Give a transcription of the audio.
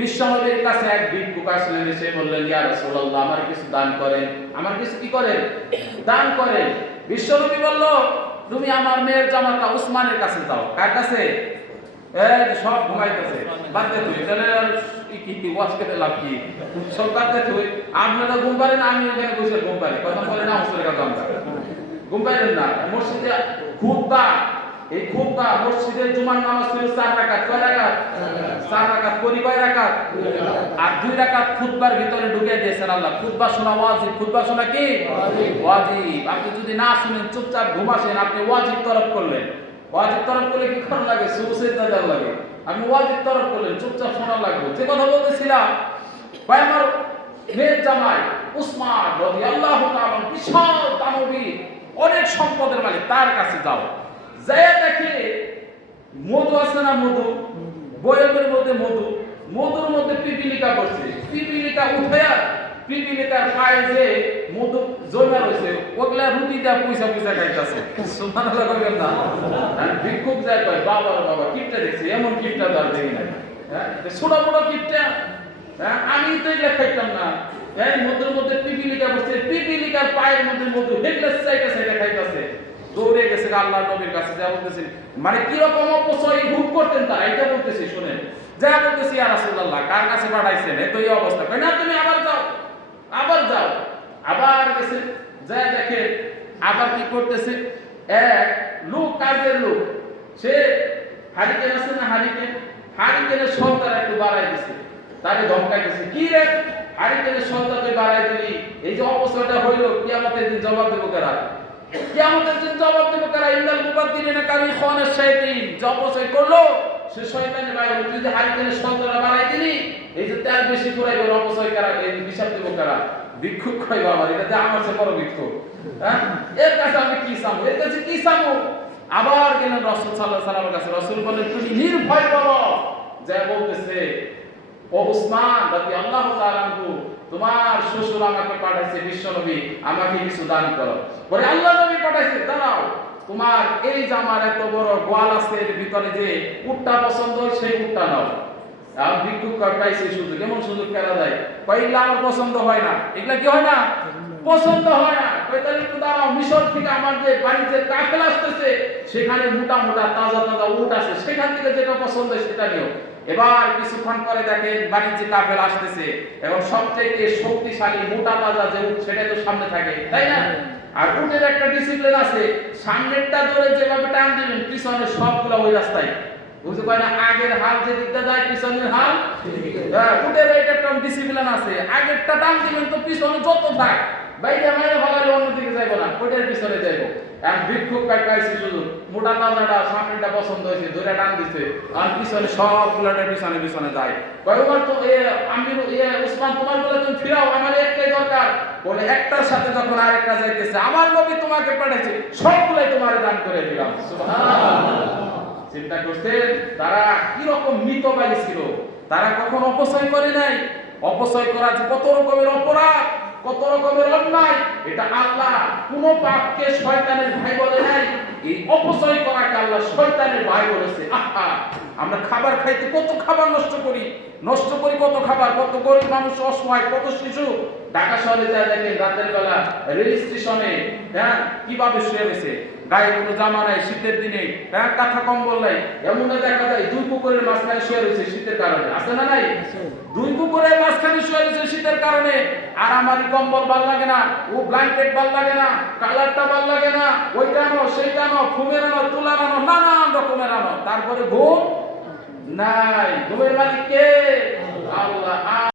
বিশ্বনবীর কাছে এক ভিক্ষুক আসলেন, এসে বললেন, ইয়া রাসূলুল্লাহ, আমার কিছু দান করেন, আমার কিছু কি করেন, দান করেন। বিশ্বনবী বলল, তুমি আমার মেয়ের জামাতা উসমানের কাছে যাও। কার কাছে? সব ঘুমাইতেছে, বাদে তুই তাহলে কি ওয়াজ করে লাভ কি? সব বাদে তুই, আপনারা ঘুম পারেন, আমি এখানে বসে ঘুম পারি, কথা বলে না মুসলের কথা আমরা ঘুম পারেন না। মসজিদে খুতবা, এই খুতবা মসজিদে জুমার নামাজ ছিল 4 রাকাত, কয় রাকাত? 4 রাকাত। করি কয় রাকাত? আর 2 রাকাত খুতবার ভিতরে ঢুকিয়ে দিয়েছেন আল্লাহ। খুতবা শোনা ওয়াজিব, খুতবা শোনা কি ওয়াজিব। আপনি যদি না শুনেন, চুপচাপ ঘুমাসেন, আপনি ওয়াজিব তরফ করলেন। ওয়াজিব তরফ করলে কি করা লাগে? সুবহানাল্লাহ দেওয়া লাগে। আপনি ওয়াজিব তরফ করলেন, চুপচাপ শোনা লাগবে। যে কথা বলতেছিলাম, ভাই আমার মেয়ের জামাই উসমান রাদিয়াল্লাহু তাআলা বিশাল দানবী, অনেক সম্পদের মালিক, তার কাছে যাও। যায় দেখে মধু আছে না, মধু, বয়মের মধ্যে মধু, মধুর মধ্যে পিপিলিকা পড়ছে। পিপিলিকা উঠায়া পিপিলিকার পায়ে যে মধু জমা রয়েছে, ওগুলা রুটি দেওয়া পয়সা পয়সা খাইতেছে। সুবহানাল্লাহ কইবেন না? ভিক্ষুক যায় কয়, বাবা বাবা কিপটা দেখছি, এমন কিপটা তো আর দেখি না। ছোট বড় কিপটা, আমি তো এগুলা খাইতাম না। এই মধুর মধ্যে পিপিলিকা পড়ছে, পিপিলিকার পায়ের মধ্যে মধু, হেডলেস চাইতে চাইতে খাইতেছে। দৌড়ে গেছে আল্লাহর নবীর কাছে, যা বলতেছেন, মানে কি রকম অপচয় ভোগ করতেন তারা, এটা বলতেছি শুনেন। যা বলতেছি, ইয়া রাসূলুল্লাহ, কার কাছে পাঠাইছেন? এই তো এই অবস্থা। কই না, তুমি আবার যাও, আবার যাও। আবার গেছে, যা দেখে আবার কি করতেছে, এক লোক, কাজের লোক, সে হারিকেন আছে না, হারিকেনের সন্তান একটু বাড়াই দিছে, তারে ধমকাইতেছে, কি রে হারিকেনের সন্তানকে বাড়াই দিলি, এই যে অপচয়টা হইল, কিয়ামতের দিন জবাব দেবো কারা? কিয়ামতের দিন জবাব দেবো কারা? ইন্নাল মুবাদ্দিলিনা কানু ইখওয়ানাশ শায়াতিন। যে অপচয় করলো সে শয়তানের ভাই হলো। তুই যে হারিকেনের সন্তানরা বাড়াই দিলি, এই যে তেল বেশি ফুরাইবে, অপচয় কারা? এই হিসাব দেবো কারা? ভিক্ষুক কইবা আমার, এটা আমার চেয়ে বড় ভিক্ষুক। এর কাছে আমি কি চাবো, এর কাছে কি চাবো? আবার গেলেন রাসূল সাল্লাল্লাহু আলাইহি ওয়াসাল্লামের কাছে। রাসূল বলেন, তুমি নির্ভয় বলো, যা বলতেছে, ও উসমান রাদিয়াল্লাহু তাআলা আনহু, তোমার শ্বশুর আমাকে পাঠাইছে, বিশ্বনবী আমাকে কিছু দান করো। বলে আল্লাহ নবী পাঠাইছে, দাঁড়াও, তোমার এই জামার এত বড় গোয়াল আছে, এর ভিতরে যে উটটা পছন্দ সেই উটটা নাও। আর ভিক্ষুক পাইছে সুযোগ, এমন সুযোগ কেনা যায়? কইলা আমার পছন্দ হয় না, এগুলা কি হয় না, পছন্দ হয় না। কইতালি একটু দাঁড়াও, মিশর থেকে আমার যে বাড়িতে কাফেলা আসতেছে, সেখানে মোটা মোটা তাজা তাজা উট আছে, সেখান থেকে যেটা পছন্দ হয় সেটা নিও। এবার কিছুক্ষণ পরে দেখেন বাণিজ্যিক কাফেলা আসতেছে, এবং সবচেয়ে শক্তিশালী মোটা তাজা যে উট, সেটাই তো সামনে থাকে, তাই না? আর উটের একটা ডিসিপ্লিন আছে, সামনেরটা ধরে যেভাবে টান দিবেন, পিছনে সবগুলো ওই রাস্তায়, বুঝতে পারেন? আগের হাল যে দিকটা যায়, পিছনের হাল, উটের এটা একটা ডিসিপ্লিন আছে। আগেরটা টান দিবেন তো পিছনে যত থাক, বাইরে মাইরে ফলাইলে অন্যদিকে যাইবো না, ওইটার পিছনে যাইবো। আর ভিক্ষুক পাইছি শুধু মোটা তাজাটা, সামনেটা পছন্দ হয়েছে, ধরে টান দিচ্ছে, আর পিছনে সবগুলোটার পিছনে পিছনে যায়। কয়েকবার তো আমির উসমান, তোমার বলে তুমি ফিরাও, আমার একটাই দরকার। বলে একটার সাথে যখন আরেকটা যাইতেছে, আমার নবী তোমাকে পাঠাইছে, সবগুলাই তোমার দান করে দিলাম। সুবহানাল্লাহ। চিন্তা করছেন তারা কি রকম মিতবাদী ছিল? তারা কখন অপচয় করে নাই? অপচয় করা যে কত রকমের অপরাধ, কত রকমের অন্যায়, এটা আল্লাহ কোন পাপকে শয়তানের ভাই বলে নাই। এই অপচয় করাকে আল্লাহ শয়তানের ভাই বলেছে। আহা, আমরা খাবার খাইতে কত খাবার নষ্ট করি কত খাবার, কত গরিব মানুষ, অসহায়, কত শিশু ঢাকা শহরে যা দেখেন রাতের বেলা রেল স্টেশনে, কিভাবে শুয়ে রয়েছে, গায়ে কোনো জামা নাই, শীতের দিনে কাঁথা কম্বল নাই, এমন দেখা যায় 2 পুকুরের মাঝখানে শুয়ে রয়েছে শীতের কারণে, আছে না নাই? 2 পুকুরের মাঝখানে শুয়ে রয়েছে শীতের কারণে, আর আমারই কম্বল ভাল লাগে না, ও ব্ল্যাঙ্কেট ভাল লাগে না, কালারটা ভাল লাগে না, ওইটা আনো, সেইটা আনো, ফুমের আনো, তুলার আনো, নানান রকমের আনো, তারপরে ঘুম নাই। ঘুমের মালিক কে? আল্লাহ।